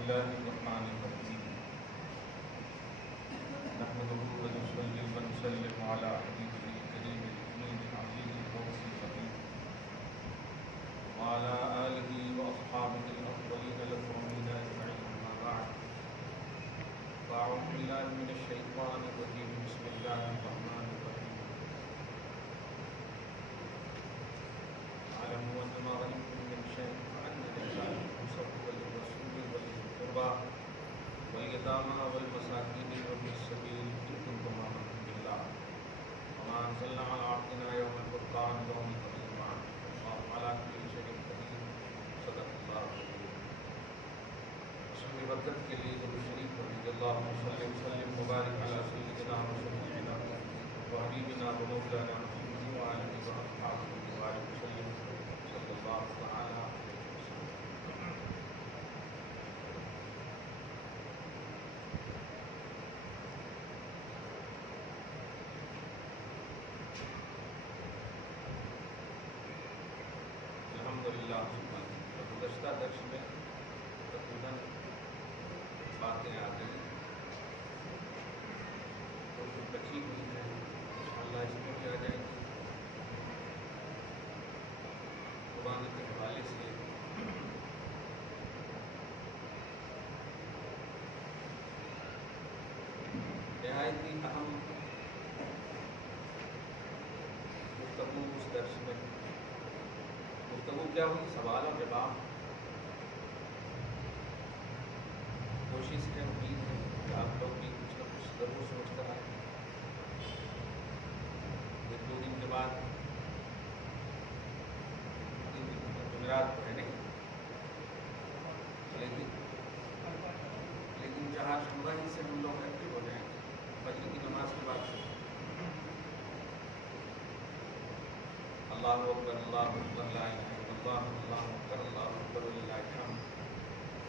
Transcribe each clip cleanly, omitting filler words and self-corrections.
الله الرحمن الرحيم نحمده ونصلي ونسلم على حبيبه الكريم الأمين العزيز الغوث الرحيم وعلى آله وأصحابه الأفضلين الأكرمين أجمعين أما بعد فأعوذ بالله من الشيطان الرجيم بسم الله الرحمن الرحيم اعلموا أنما غنمتم من شيء فأن لله خمسه وللرسول ولذي القربى واليتامى والمساكين وابن السبيل إن كنتم آمنتم بالله وما أنزلنا على عبدنا يوم الفرقان يوم التقى الجمعان والله على كل شيء قدير صدق الله العظيم. رسول برکت کے لیے درود شریف پڑھیے اللہم صلی وسلم مبارک علی سیدنا وشفیعنا وحبیبنا ومولانا محمد وعلى آلہ وصحبہ وبارک وسلم صلی اللہ تعالی علیہ وسلم. الحمدللہ گزشتہ درس میں تقریباً باتیں آ گئی تو کچھ بچی ہوئی ہے انشاءاللہ اس میں بھی آ جائیں گی. قرآن کے حوالے سے نہایت ہی اہم گفتگو اس درس میں گفتگو کیا ہوئی سوال و جواب. کوشش ہے امید ہے کہ آپ لوگ بھی کچھ نہ کچھ ضرور سوچ کر آئیں. ایک دو دن کے بعد جمعرات کو ہے نہیں لیکن چہارشنبہ ہی سے ہم لوگ ایکٹیو ہو جائیں گے فجر کی نماز کے بعد سے. اللہ اکبر اللہ اکبر لا الہ الا اللہ اللہ اکبر اللہ اکبر وللہ الحمد.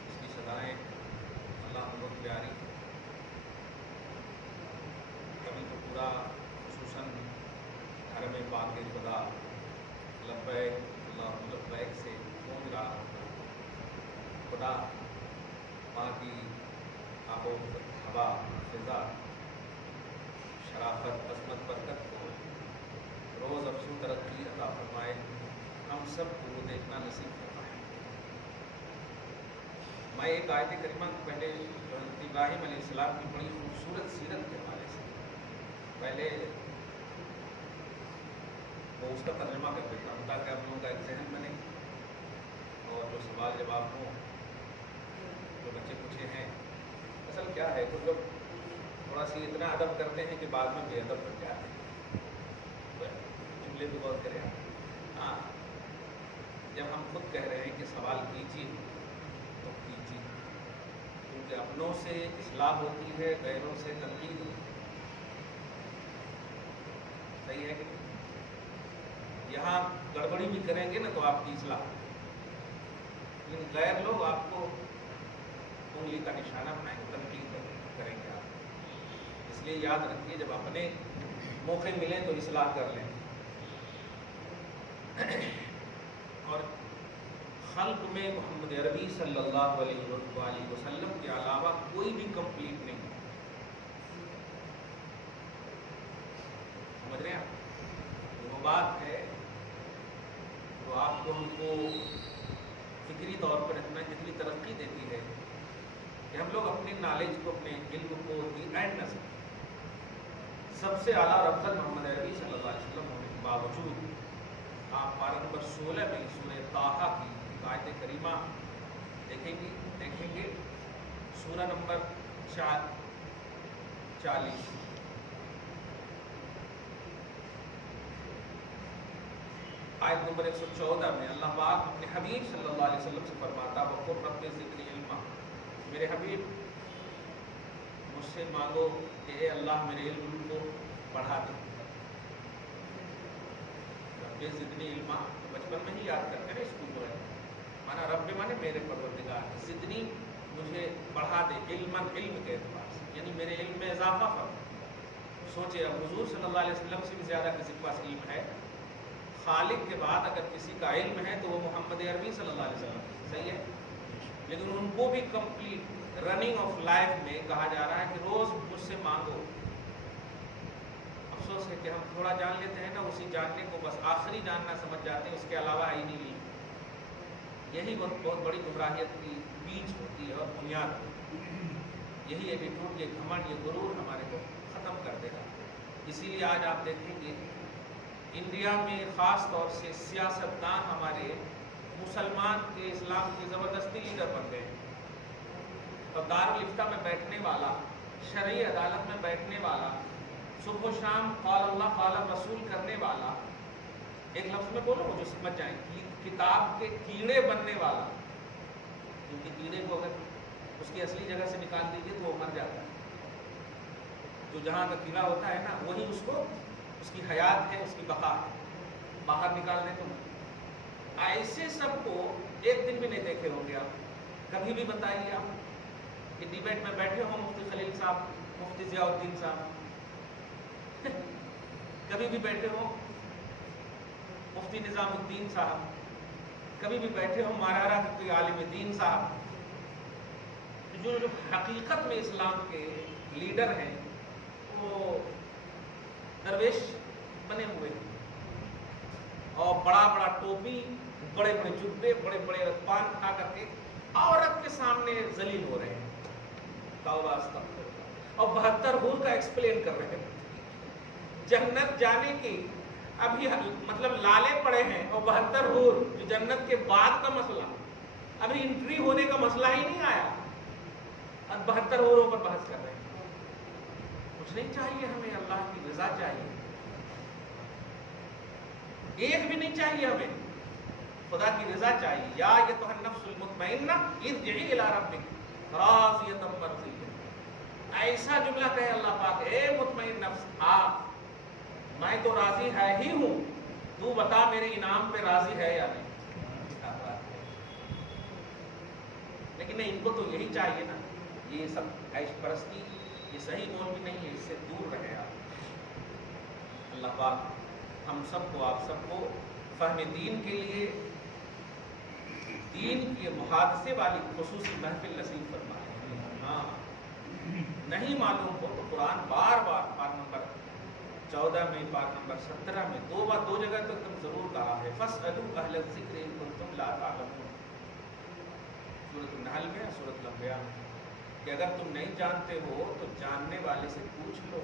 اس کی صدائیں اللہ بہت پیاری. کبھی تو پورا خصوصاً گھر میں پاک خدا لبیک اللہ لبیک سے گونج رہا ہوتا ہے. خدا وہاں کی آب و ہوا فضا شرافت عظمت برکت کو روز افزوں ترقی عطا فرمائے. ہم سب کو وہ دیکھنا نصیب فرمائے. میں ایک آیت کریمہ پہلے حضرت ابراہیم علیہ السلام کی بڑی خوبصورت سیرت کے حوالے سے پہلے وہ اس کا ترجمہ کر دیتا ہوں تاکہ آپ لوگوں کا ایک ذہن بنے اور جو سوال جواب ہوں جو بچے پوچھے ہیں. اصل کیا ہے کچھ لوگ تھوڑا سی اتنا ادب کرتے ہیں کہ بعد میں بے ادب بن جاتے ہیں. جملے بھی غور کریں. ہاں جب ہم خود کہہ رہے ہیں کہ سوال کیجیے تو کیجیے کیونکہ اپنوں سے اصلاح ہوتی ہے غیروں سے تنقید ہوتی ہے. صحیح ہے کہ یہاں گڑبڑی بھی کریں گے نا تو آپ کی اصلاح لیکن غیر لوگ آپ کو انگلی کا نشانہ بنائیں گے تنقید کریں گے آپ. اس لیے یاد رکھیے جب اپنے موقع ملیں تو اصلاح کر لیں. اور خلق میں محمد عربی صلی اللہ علیہ وسلم کے علاوہ کوئی بھی کمپلیٹ نہیں. سمجھ رہے ہیں آپ؟ وہ بات ہے تو آپ کو ہم کو فکری طور پر اتنا جتنی ترقی دیتی ہے کہ ہم لوگ اپنی نالج کو اپنے علم کو دی اینڈ نہ سکیں. سب سے اعلیٰ رفضت محمد عربی صلی اللہ علیہ وسلم ہونے کے باوجود آپ پارہ نمبر 16 میں سورہ طٰہٰ کی آیت کریمہ دیکھیں گے سورہ نمبر 40 آیت نمبر 114 میں اللہ پاک اپنے حبیب صلی اللہ علیہ وسلم سے فرماتا وَقُلْ رَبِّ زِدْنِی عِلْمًا. میرے حبیب مجھ سے مانگو کہ اے اللہ میرے علم کو بڑھا دے. رب زدنی علما بچپن میں ہی یاد کرتے ہیں اسکول میں مانا رب مانے میرے پروردگار زدنی مجھے بڑھا دے علم کے اعتبار سے یعنی میرے علم میں اضافہ فرما. سوچے اب حضور صلی اللہ علیہ وسلم سے بھی زیادہ کسی کے پاس علم ہے. خالق کے بعد اگر کسی کا علم ہے تو وہ محمد عربی صلی اللہ علیہ وسلم. صحیح ہے. لیکن ان کو بھی کمپلیٹ رننگ آف لائف میں کہا جا رہا ہے کہ روز مجھ سے مانگو. افسوس ہے کہ ہم تھوڑا جان لیتے ہیں نا, اسی جاننے کو بس آخری جاننا سمجھ جاتے ہیں, اس کے علاوہ ہی نہیں. یہی بہت بڑی گمراہیت کی بیج ہوتی ہے اور بنیاد ہوتی ہے. یہی ایٹیٹیوڈ, یہ گھمنڈ, یہ غرور ہمارے کو ختم کر دے گا. اسی لیے آج آپ دیکھیں گے انڈیا میں خاص طور سے سیاستدان ہمارے مسلمان کے اسلام کی زبردستی لیڈر بن گئے. اور دارالافتاء میں بیٹھنے والا, شرعی عدالت میں بیٹھنے والا, صبح و شام قال اللہ قال رسول کرنے والا, ایک لفظ میں بولو جو سمجھ جائیں, کتاب کے کیڑے بننے والا, کیونکہ کیڑے کو اگر اس کی اصلی جگہ سے نکال دیجیے تو وہ مر جاتا ہے. جو جہاں کا کیڑا ہوتا ہے نا, وہی اس کو, اس کی حیات ہے, اس کی بقا ہے. باہر نکال دیں تو ایسے سب کو ایک دن بھی نہیں دیکھے ہوں گے آپ. کبھی بھی بتائیے آپ کہ ڈیبیٹ میں بیٹھے ہوں مفتی خلیل صاحب, مفتی ضیاء الدین صاحب, کبھی بھی بیٹھے ہوں مفتی نظام الدین صاحب, کبھی بھی بیٹھے ہوں مارارا کے کوئی عالم دین صاحب. جو حقیقت میں اسلام کے لیڈر ہیں وہ درویش بنے ہوئے ہیں, اور بڑا بڑا ٹوپی, بڑے بڑے جبے, بڑے بڑے پان کھا کر کے عورت کے سامنے ذلیل ہو رہے ہیں. توبہ استغفر اللہ. اور 72 حور کا ایکسپلین کر رہے ہیں. جنت جانے کی ابھی مطلب لالے پڑے ہیں, اور 72 حور جو جنت کے بعد کا مسئلہ, ابھی انٹری ہونے کا مسئلہ ہی نہیں آیا, اور 72 حوروں پر بحث کر رہے ہیں. کچھ نہیں چاہیے ہمیں, اللہ کی رضا چاہیے, ایک بھی نہیں چاہیے ہمیں, خدا کی رضا چاہیے. یا ایتھا النفس المطمئنہ ارجعی الی ربک راضیۃ مرضیہ. ایسا جملہ کہے اللہ پاک, اے مطمئن نفس آ, میں تو راضی ہے ہی ہوں, تو بتا میرے انعام پہ راضی ہے یا نہیں. لیکن نہیں, ان کو تو یہی چاہیے نا, یہ سب عیش پرستی, یہ صحیح مول بھی نہیں ہے, اس سے دور رہے آپ. اللہ پاک ہم سب کو, آپ سب کو فہم دین کے لیے دین کے محادثے والی خصوصی محفل نصیب فرمائے. ہاں نہیں معلوم ہو تو قرآن بار بار پارٹ نمبر 14 میں, پارٹ نمبر 17 میں, دو جگہ تو تم ضرور کہا ہے فاسألوا اہل الذکر ان کنتم لا تعلمون. سورۃ النحل میں, سورۃ الانبیاء میں, کہ اگر تم نہیں جانتے ہو تو جاننے والے سے پوچھ لو.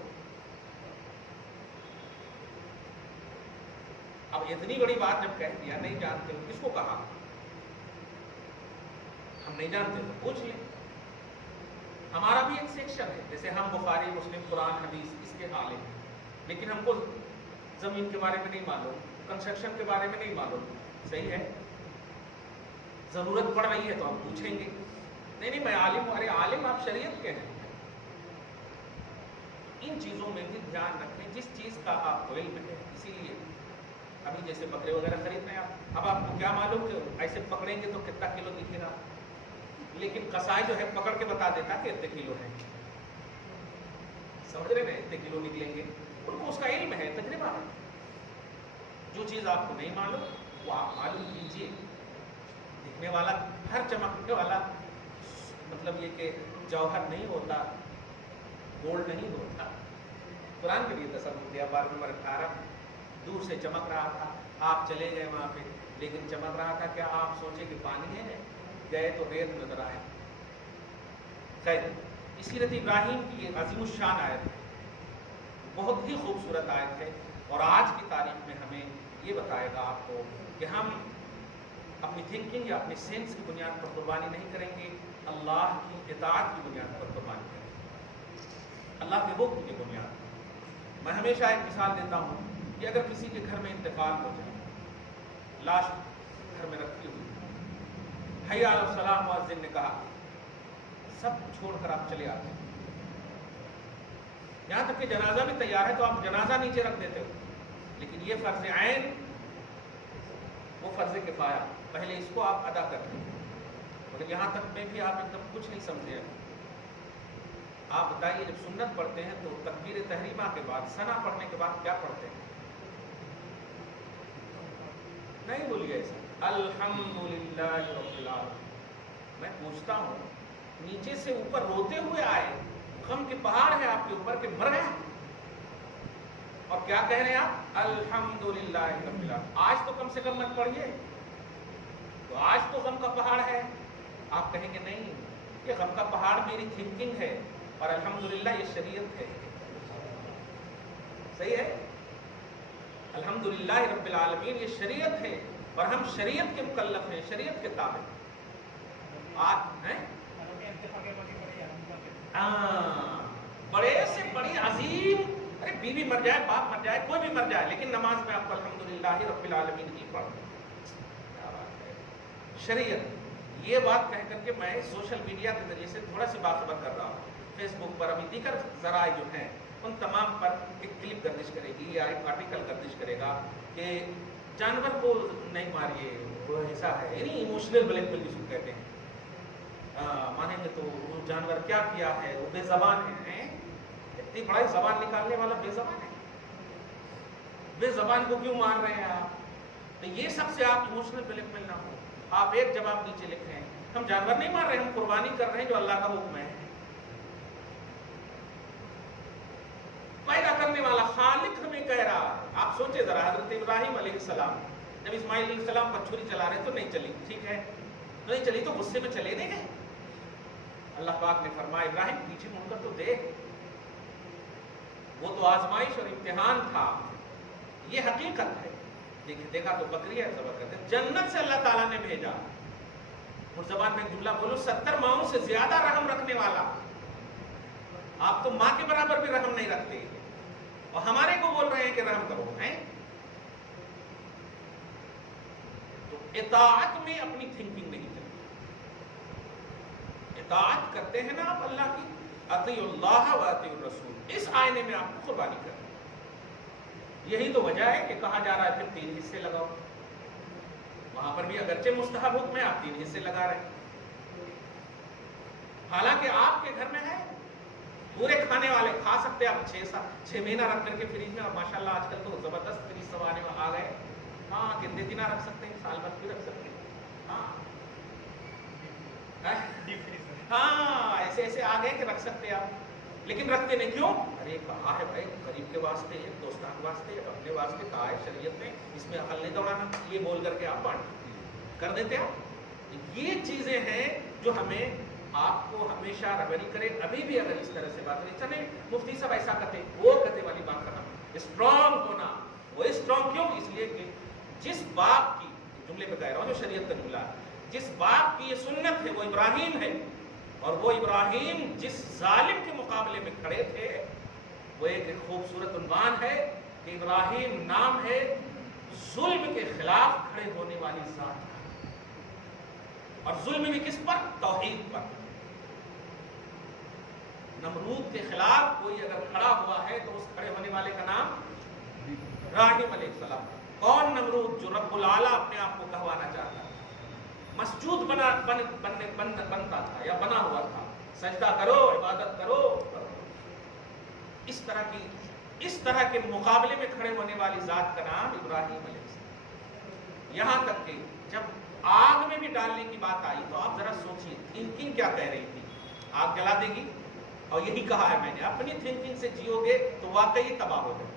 اب اتنی بڑی بات جب کہہ دیا, نہیں جانتے ہو, کس کو کہا؟ ہم نہیں جانتے تو پوچھ لیں. ہمارا بھی ایک سیکشن ہے, جیسے ہم بخاری, مسلم, قرآن, حدیث اس کے عالم ہیں, لیکن ہم کو زمین کے بارے میں نہیں معلوم, کنسٹرکشن کے بارے میں نہیں معلوم. صحیح ہے, ضرورت پڑ رہی ہے تو ہم پوچھیں گے. نہیں میں عالم ہوں. ارے عالم آپ شریعت کے ہیں. ان چیزوں میں بھی دھیان رکھیں جس چیز کا آپ کو علم ہے. اسی لیے ابھی جیسے بکرے وغیرہ خرید رہے ہیں آپ, اب آپ کو کیا معلوم کہ ایسے پکڑیں گے تو کتنا کلو دکھے گا, لیکن قصائی جو ہے پکڑ کے بتا دیتا کہ اتنے کلو ہے. سمجھ رہے ہیں, اتنے کلو نکلیں گے, ان کو اس کا علم ہے, تجربہ ہے. جو چیز آپ کو نہیں معلوم وہ آپ معلوم کیجیے. دکھنے والا, ہر چمکنے والا مطلب یہ کہ جوہر نہیں ہوتا, گولڈ نہیں ہوتا. قرآن کے لیے تصور دیا, بار نمبر 18, دور سے چمک رہا تھا, آپ چلے گئے وہاں پہ, لیکن چمک رہا تھا, کیا آپ سوچے کہ پانی ہے, گئے تو ریت نظر آئے. خیر, سیرت ابراہیم کی یہ عظیم الشان آیت ہے, بہت ہی خوبصورت آیت ہے, اور آج کی تاریخ میں ہمیں یہ بتائے گا آپ کو کہ ہم اپنی تھنکنگ یا اپنی سینس کی بنیاد پر قربانی نہیں کریں گے, اللہ کی اطاعت کی بنیاد پر قربانی کریں گے, اللہ کے حکم کی بنیاد پر. میں ہمیشہ ایک مثال دیتا ہوں کہ اگر کسی کے گھر میں انتقال ہو جائے, لاش گھر میں رکھی ہوئی, حی علی الصلاۃ مؤذن نے کہا, سب چھوڑ کر آپ چلے آتے ہیں, یہاں تک کہ جنازہ بھی تیار ہے تو آپ جنازہ نیچے رکھ دیتے ہو, لیکن یہ فرض عین, وہ فرض کفایہ, پہلے اس کو آپ ادا کر دیں. مگر یہاں تک میں بھی آپ ایک دم کچھ نہیں سمجھے. آپ بتائیے, جب سنت پڑھتے ہیں تو تکبیر تحریمہ کے بعد, ثنا پڑھنے کے بعد کیا پڑھتے ہیں؟ نہیں بولیے ایسا, الحمدللہ رب العالمین. میں پوچھتا ہوں نیچے سے اوپر روتے ہوئے آئے, غم کے پہاڑ ہے آپ کے اوپر کہ مر گیا, اور کیا کہہ رہے ہیں آپ؟ الحمدللہ رب العالمین. آج تو کم سے کم مت پڑھیے, تو آج تو غم کا پہاڑ ہے. آپ کہیں گے نہیں, یہ غم کا پہاڑ میری تھنکنگ ہے, اور الحمدللہ یہ شریعت ہے. صحیح ہے, الحمدللہ رب العالمین یہ شریعت ہے, اور ہم شریعت کے مکلف ہیں, شریعت کے تابع. آج ہیں بڑے سے بڑی عظیم, ارے بیوی مر جائے, باپ مر جائے, کوئی بھی مر جائے, لیکن نماز میں آپ کو الحمدللہ رب العالمین کی پڑھ. کیا بات ہے, شریعت. یہ بات کہہ کر کے میں سوشل میڈیا کے ذریعے سے تھوڑا سی باخبر کر رہا ہوں. فیس بک پر ابھی دیگر ذرائع جو ہیں ان تمام پر ایک کلپ گردش کرے گی یا ایک آرٹیکل گردش کرے گا کہ جانور کو نہیں ماریے, وہ ایسا ہے, یعنی ایموشنل بلیک میل جس کو کہتے ہیں. مانیں گے تو وہ جانور کیا کیا ہے, وہ بے زبان ہے. اتنی بڑا زبان نکالنے والا بے زبان ہے, بے زبان کو کیوں مار رہے ہیں آپ؟ تو یہ سب سے آپ ایموشنل بلیک میل نہ ہو. آپ ایک جواب نیچے لکھیں, ہم جانور نہیں مار رہے, ہم قربانی کر رہے ہیں جو اللہ کا حکم ہے. پیدا کرنے والا خالق ہمیں کہہ رہا ہے. آپ سوچے ذرا, حضرت ابراہیم علیہ السلام جب اسماعیل علیہ السلام پر چھری چلا رہے تو نہیں چلی, ٹھیک ہے, نہیں چلی تو غصے میں چلے نہیں گئے. اللہ پاک نے فرمایا ابراہیم پیچھے مڑ کر تو دیکھ, وہ تو آزمائش اور امتحان تھا, یہ حقیقت ہے. دیکھا تو بکری ہے, ذبح کرتے. جنت سے اللہ تعالیٰ نے بھیجا, اور زبان میں جملہ بولو, 70 ماؤں سے زیادہ رحم رکھنے والا. آپ تو ماں کے برابر بھی رحم نہیں رکھتے, اور ہمارے کو بول رہے ہیں کہ رحم کرو. ہیں تو اطاعت میں اپنی تھنکنگ نہیں چلتی. اطاعت کرتے ہیں نا آپ اللہ کی, اطیعوا اللہ و اطیعوا الرسول, اس آئینے میں آپ کو قربانی کریں. یہی تو وجہ ہے کہ کہا جا رہا ہے پھر 3 حصے لگاؤ. وہاں پر بھی اگرچہ مستحب حکم ہے, آپ 3 حصے لگا رہے ہیں. حالانکہ آپ کے گھر میں ہے پورے کھانے والے, کھا سکتے ہیں آپ 6 مہینہ رکھ کر کے فریج میں. اور ماشاءاللہ آج کل تو زبردست فریج سب آنے میں آ گئے. ہاں, کتنے دن رکھ سکتے ہیں, سال بھر بھی رکھ سکتے ہیں. ہاں ایسے ایسے آ گئے کہ رکھ سکتے ہیں آپ, لیکن رکھتے نہیں. کیوں؟ ارے کہا ہے بھائی, قریب کے واسطے, دوستان کے واسطے, اپنے واسطے کہا ہے شریعت میں, اس میں عقل نہیں دوڑانا, یہ بول کر کے آپ بانٹ کر دیتے ہیں. یہ چیزیں ہیں جو ہمیں آپ کو ہمیشہ رہبری کرے. ابھی بھی اگر اس طرح سے بات کریں, چلے مفتی صاحب ایسا کہتے, وہ کہتے والی بات کرنا, اسٹرانگ ہونا. وہ اسٹرانگ کیوں؟ اس لیے کہ جس باپ کی, جملے پہ کہہ رہا ہوں جو شریعت کا جملہ ہے, جس باپ کی یہ سنت ہے وہ ابراہیم ہے. اور وہ ابراہیم جس ظالم کے مقابلے میں کھڑے تھے, وہ ایک خوبصورت عنوان ہے کہ ابراہیم نام ہے ظلم کے خلاف کھڑے ہونے والی ذات کا. اور ظلم بھی کس پر؟ توحید پر. نمرود کے خلاف کوئی اگر کھڑا ہوا ہے تو اس کھڑے ہونے والے کا نام ابراہیم علیہ السلام. کون نمرود؟ جو رب العالی اپنے آپ کو کہوانا چاہتا, مسجود بنتا تھا یا بنا ہوا تھا, سجدہ کرو, عبادت کرو. اس طرح کے مقابلے میں کھڑے ہونے والی ذات کا نام ابراہیم علیہ السلام. یہاں تک کہ جب آگ میں بھی ڈالنے کی بات آئی تو آپ ذرا سوچیے تھنکنگ کیا کہہ رہی تھی. آگ جلا دے گی, اور یہی کہا ہے میں نے, اپنی تھنکنگ سے جیو گے تو واقعی تباہ ہو جائے.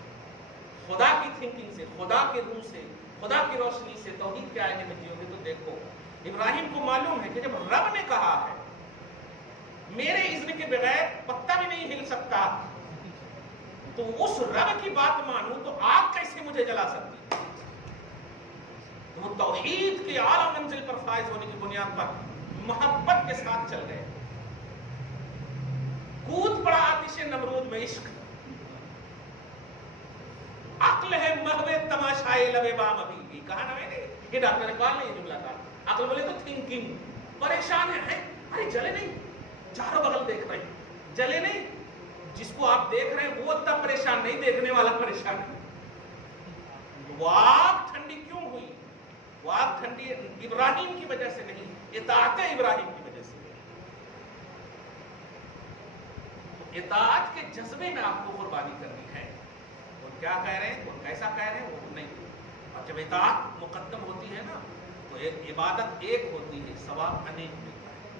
خدا کی تھنکنگ سے, خدا کے روح سے, خدا کی روشنی سے, توحید کے آئینے میں جیو گے تو دیکھو. ابراہیم کو معلوم ہے کہ جب رب نے کہا ہے میرے اذن کے بغیر پتا بھی نہیں ہل سکتا, تو اس رب کی بات مانوں تو آگ کیسے مجھے جلا سکتی. تو وہ توحید کے اعلیٰ منزل پر فائز ہونے کی بنیاد پر محبت کے ساتھ چل گئے. کود پڑا آتش نمرود میں عشق. عقل ہے محو تماشائے لب بام ابھی, یہ کہا نا میں نے, یہ ڈاکٹر اقبال نے یہ جملہ کہا. عقل بولے تو تھنکنگ. پریشان ہے, ارے جلے نہیں, چاروں بغل دیکھ رہے ہیں, جلے نہیں. جس کو آپ دیکھ رہے ہیں وہ اتنا پریشان نہیں, دیکھنے والا پریشان ہے. وہ آگ ٹھنڈی کیوں ہوئی؟ وہ آگ ٹھنڈی ابراہیم کی وجہ سے نہیں, اطاعت ابراہیم کی وجہ سے. اطاعت کے جذبے میں آپ کو قربانی کرنی ہے. وہ کیا کہہ رہے ہیں, وہ کیسا کہہ رہے ہیں, وہ نہیں. اور جب اطاعت مقدم ہوتی ہے نا تو عبادت ایک ہوتی ہے, ثواب انیک ملتا ہے.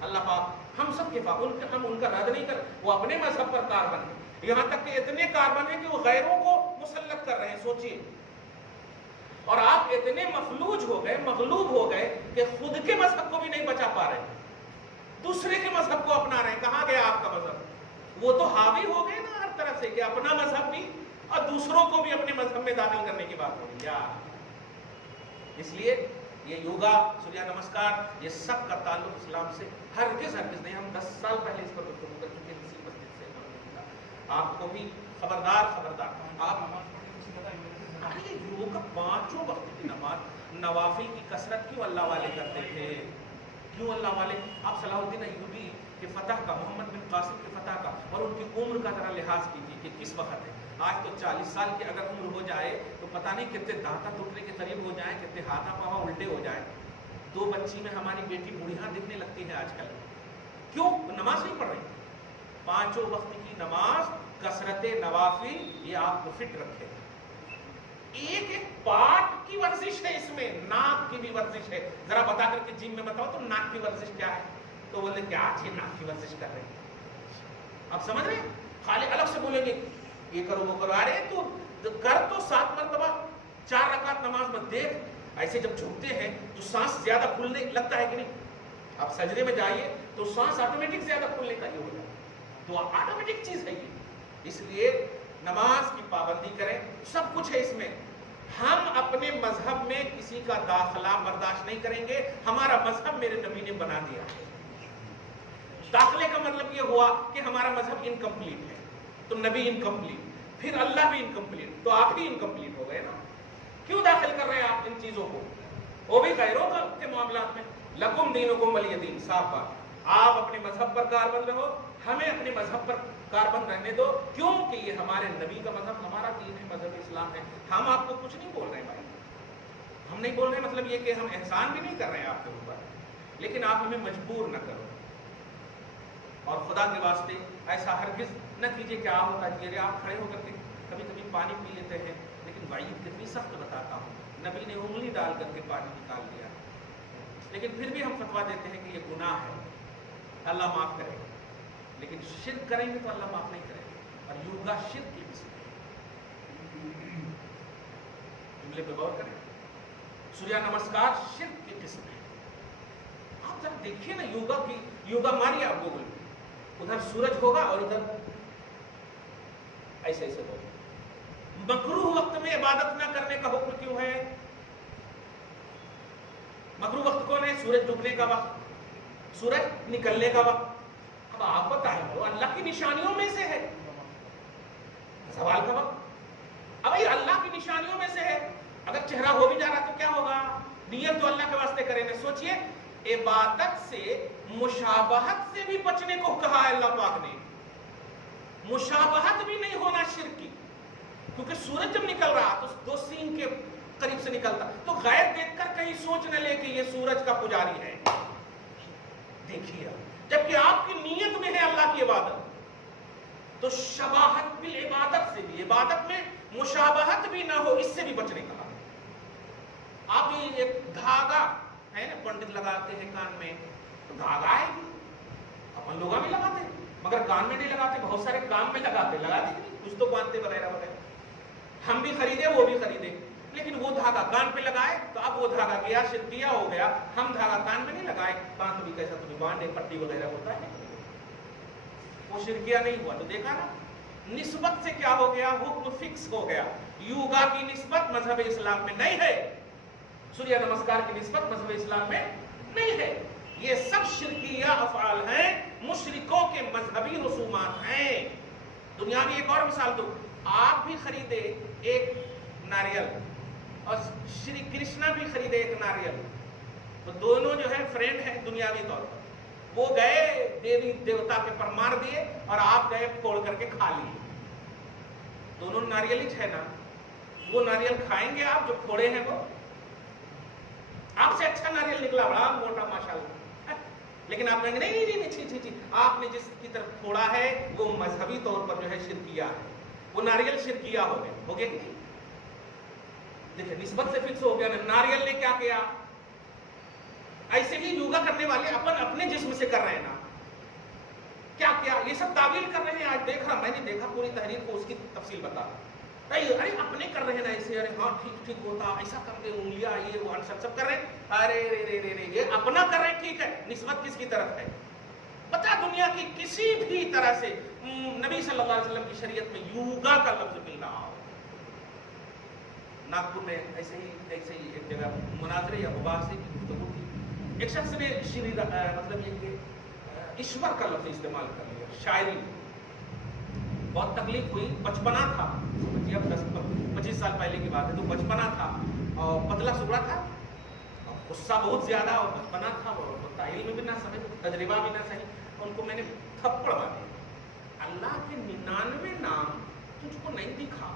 اللہ پاک ہم سب کے ہم ان کا رد نہیں کر، وہ اپنے مذہب پر کاربن ہیں، یہاں تک کہ اتنے کاربن ہیں کہ وہ غیروں کو مسلط کر رہے ہیں، سوچئے. اور آپ اتنے مفلوج ہو گئے، مغلوب ہو گئے کہ خود کے مذہب کو بھی نہیں بچا پا رہے، دوسرے کے مذہب کو اپنا رہے ہیں. کہاں گیا آپ کا مذہب؟ وہ تو حاوی ہو گئے نا ہر طرف سے، کہ اپنا مذہب بھی اور دوسروں کو بھی اپنے مذہب میں داخل کرنے کی بات ہو رہی ہے. اس لیے یہ یوگا، سوریہ نمسکار، یہ سب کا تعلق اسلام سے ہرگز نہیں. ہم 10 سال پہلے اس پر گفتگو کر چکے ہیں اسی مسجد سے. آپ کو بھی خبردار آپ یوگا 5 وقت کی نماز، نوافل کی کثرت کیوں اللہ والے کرتے تھے؟ کیوں اللہ والے؟ آپ صلاح الدین ایوبی کے فتح کا، محمد بن قاسم کے فتح کا اور ان کی عمر کا ذرا لحاظ کیجیے کہ کس وقت ہے. آج تو 40 سال کی اگر عمر ہو جائے تو پتہ نہیں کتنے دانتا ٹوٹنے کے قریب ہو جائیں، کتنے ہاتھا پاوا الٹے ہو جائیں. 2 بچی میں ہماری بیٹی بوڑھیاں دکھنے لگتی ہے آج کل. کیوں؟ نماز نہیں پڑھ رہی. 5 وقت کی نماز، کثرت نوافل، یہ آپ کو فٹ رکھے. ایک پارٹ کی ورزش ہے اس میں، ناک کی بھی ورزش ہے. ذرا بتا کر کے جم میں بتاؤ تو ناک کی ورزش کیا ہے؟ تو بولے کیا آج یہ ناک کی ورزش کر رہے ہیں. آپ سمجھ رہے ہیں؟ خالی الگ سے بولیں گے یہ کرو وہ کرو. ارے تو کر تو 7 مرتبہ 4 رکعت نماز میں دیکھ، ایسے جب جھکتے ہیں تو سانس زیادہ کھلنے لگتا ہے کہ نہیں؟ آپ سجدے میں جائیے تو سانس آٹومیٹک زیادہ کھلنے کا یہ ہو جائے، تو آٹومیٹک چیز ہے یہ. اس لیے نماز کی پابندی کریں، سب کچھ ہے اس میں. ہم اپنے مذہب میں کسی کا داخلہ برداشت نہیں کریں گے. ہمارا مذہب میرے نبی نے بنا دیا ہے. داخلے کا مطلب یہ ہوا کہ ہمارا مذہب انکمپلیٹ ہے، تو نبی انکمپلیٹ، پھر اللہ بھی انکمپلیٹ، تو آپ بھی انکمپلیٹ ہو گئے نا. کیوں داخل کر رہے ہیں آپ ان چیزوں کو؟ وہ بھی غیروں کے معاملات میں. لکم دینکم ولی دین، صاف بات. آپ اپنے مذہب پر کاربند رہو، ہمیں اپنے مذہب پر کاربند رہنے دو. کیوں کہ یہ ہمارے نبی کا مذہب، ہمارا دین ہے، مذہب اسلام ہے. ہم آپ کو کچھ نہیں بول رہے بھائی، ہم نہیں بول رہے. مطلب یہ کہ ہم احسان بھی نہیں کر رہے ہیں آپ کے اوپر، لیکن آپ ہمیں مجبور نہ کرو. اور خدا کے واسطے ایسا ہرگز نہ کیجیے کہ آپ ہوتا ہے آپ کھڑے ہو کر کے کبھی کبھی پانی پی لیتے ہیں، لیکن وعید کتنی سخت بتاتا ہوں. نبی نے انگلی ڈال کر کے پانی نکال دیا، لیکن پھر بھی ہم فتویٰ دیتے ہیں کہ یہ گناہ ہے، اللہ معاف کرے گا. لیکن شرک کریں گے تو اللہ معاف نہیں کرے گا. اور یوگا شرک کی قسم ہے، جملے پہ غور کریں. سوریہ نمسکار شرک کی قسم ہے. آپ ذرا دیکھیے نا یوگا ماریے آپ گوگل، ادھر سورج ہوگا اور ادھر ایسے ہوگا. مکروہ وقت میں عبادت نہ کرنے کا حکم کیوں ہے؟ مکروہ وقت کون ہے؟ سورج ڈوبنے کا وقت، سورج نکلنے کا وقت. اب آپ بتائیں، وہ اللہ کی نشانیوں میں سے ہے. سوال کا وقت، اب یہ اللہ کی نشانیوں میں سے ہے. اگر چہرہ ہو بھی جا رہا تو کیا ہوگا؟ نیت تو اللہ کے واسطے کریں. سوچئے، عبادت سے مشابہت سے بھی بچنے کو کہا ہے اللہ پاک نے. مشابہت بھی نہیں ہونا شرک کی، کیونکہ سورج جب نکل رہا تو 2 سین کے قریب سے نکلتا، تو غیر دیکھ کر کہیں سوچ نہ لے کہ یہ سورج کا پجاری ہے. دیکھیے، جبکہ آپ کی نیت میں ہے اللہ کی عبادت، تو شباہت بالعبادت سے بھی، عبادت میں مشابہت بھی نہ ہو، اس سے بھی بچنے کہا. آپ یہ ایک دھاگا ہے نا پنڈت لگاتے ہیں کان میں، تو دھاگا ہے، اپن لوگ بھی لگاتے ہیں، مگر کان میں نہیں لگاتے. بہت سارے کام میں لگاتے نہیں، کچھ تو باندھتے وغیرہ وغیرہ. ہم بھی خریدے، وہ بھی خریدے، لیکن وہ دھاگا کان پہ لگائے تو اب وہ دھاگا گیا، شرکیہ ہو گیا. ہم دھاگا کان میں نہیں لگائے، کان تو بھی کیسا تو بھی باندھے، پٹی وغیرہ ہوتا ہے، وہ شرکیہ نہیں ہوا. تو دیکھا نا، نسبت سے کیا ہو گیا؟ حکم فکس ہو گیا. یوگا کی نسبت مذہب اسلام میں نہیں ہے، سوریہ نمسکار کی نسبت مذہب اسلام میں نہیں ہے. یہ سب شرکیہ افعال ہیں، مشرکوں کے مذہبی رسومات ہیں. دنیاوی ایک اور مثال دو. آپ بھی خریدے ایک ناریل اور شری کرشنا بھی خریدے ایک ناریل، تو دونوں جو ہے فرینڈ ہیں دنیاوی طور پر. وہ گئے دیوی دیوتا کے پر مار دیے اور آپ گئے پھوڑ کر کے کھا لیے. دونوں ناریل ہی ہے نا. وہ ناریل کھائیں گے آپ جو پھوڑے ہیں؟ وہ آپ سے اچھا ناریل نکلا، بڑا موٹا ماشاءاللہ، لیکن آپ کہیں گے نہیں چھی آپ نے جس کی طرف پھوڑا ہے وہ مذہبی طور پر جو ہے شرکیہ ہے، وہ ناریل شرکیہ ہو گئے کہ نہیں؟ دیکھیں، نسبت سے فکس ہو گیا. ناریل نے کیا کیا؟ ایسے ہی یوگا کرنے والے اپنے جسم سے کر رہے ہیں نا، کیا یہ سب تعویل کر رہے ہیں. آج میں نے دیکھا پوری تحریر کو، اس کی تفصیل بتا. ارے اپنے کر رہے ہیں نا ایسے، ارے ہاں ٹھیک ہوتا، ایسا کر کے انگلیاں یہ وہ سب کر رہے ہیں. ارے یہ اپنا کر رہے ہیں، ٹھیک ہے، نسبت کس کی طرف ہے؟ پتا دنیا کی کسی بھی طرح سے نبی صلی اللہ علیہ وسلم کی شریعت میں یوگا کا لفظ مل رہا ہو. ناگپور میں ایسے ہی ایک جگہ مناظرے یا مباحثے کی گفتگو تھی. ایک شخص نے مطلب یہ کہ ایشور کا لفظ استعمال کر لیا، شاعری. بہت تکلیف ہوئی، بچپنا تھا، سمجھیے اب 10-25 سال پہلے کی بات ہے، تو بچپنا تھا اور پتلا سگڑا تھا، غصہ بہت زیادہ، اور بچپنا تھا، اور علم بھی نہ سمجھ، تجربہ بھی نہ صحیح. ان کو میں نے تھپڑ مارے. اللہ کے 99 نام تجھ کو نہیں دکھا،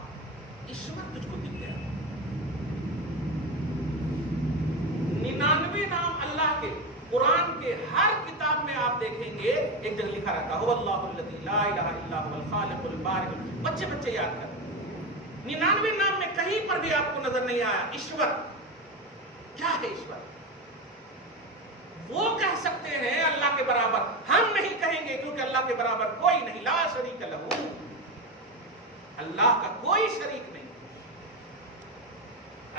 ایشور تجھ کو دکھ گیا. 99 نام اللہ کے قرآن کے ہر کتاب میں آپ دیکھیں گے ایک جگہ لکھا رہتا ہے، اللہ الذی لا الہ الا هو الخالق البارئ. بچے یاد کر. 99 نام میں کہیں پر بھی آپ کو نظر نہیں آیا ایشور. کیا ہے ایشور؟ وہ کہہ سکتے ہیں اللہ کے برابر، ہم نہیں کہیں گے کیونکہ اللہ کے برابر کوئی نہیں. لا شریک لہ، اللہ کا کوئی شریک نہیں.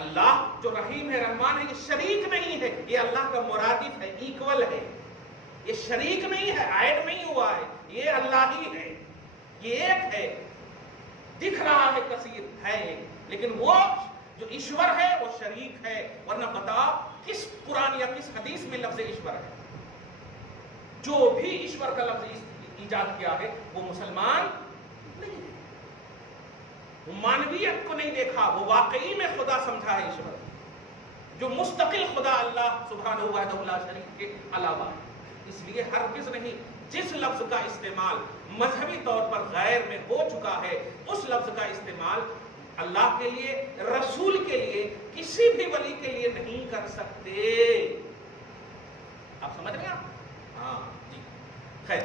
اللہ جو رحیم ہے، رحمان ہے، یہ شریک نہیں ہے، یہ اللہ کا مرادف ہے، ایکول ہے. یہ شریک نہیں ہے، ایڈ نہیں ہوا ہے، یہ اللہ ہی ہے، یہ ایک ہے. دکھ رہا ہے کثیر ہے، لیکن وہ جو ایشور ہے وہ شریک ہے. ورنہ بتا کس قرآن یا کس حدیث میں لفظ ایشور ہے؟ جو بھی ایشور کا لفظ ایجاد کیا ہے وہ مسلمان نہیں ہے، وہ مانویت کو نہیں دیکھا، وہ واقعی میں خدا سمجھا ہے ایشور، جو مستقل خدا اللہ سبحانہ وتعالی لا شریک کے علاوہ ہے. اس لیے ہرگز نہیں. جس لفظ کا استعمال مذہبی طور پر غیر میں ہو چکا ہے، اس لفظ کا استعمال اللہ کے لیے، رسول کے لیے، کسی بھی ولی کے لیے نہیں کر سکتے. آپ سمجھ رہے ہیں؟ ہاں جی، خیر.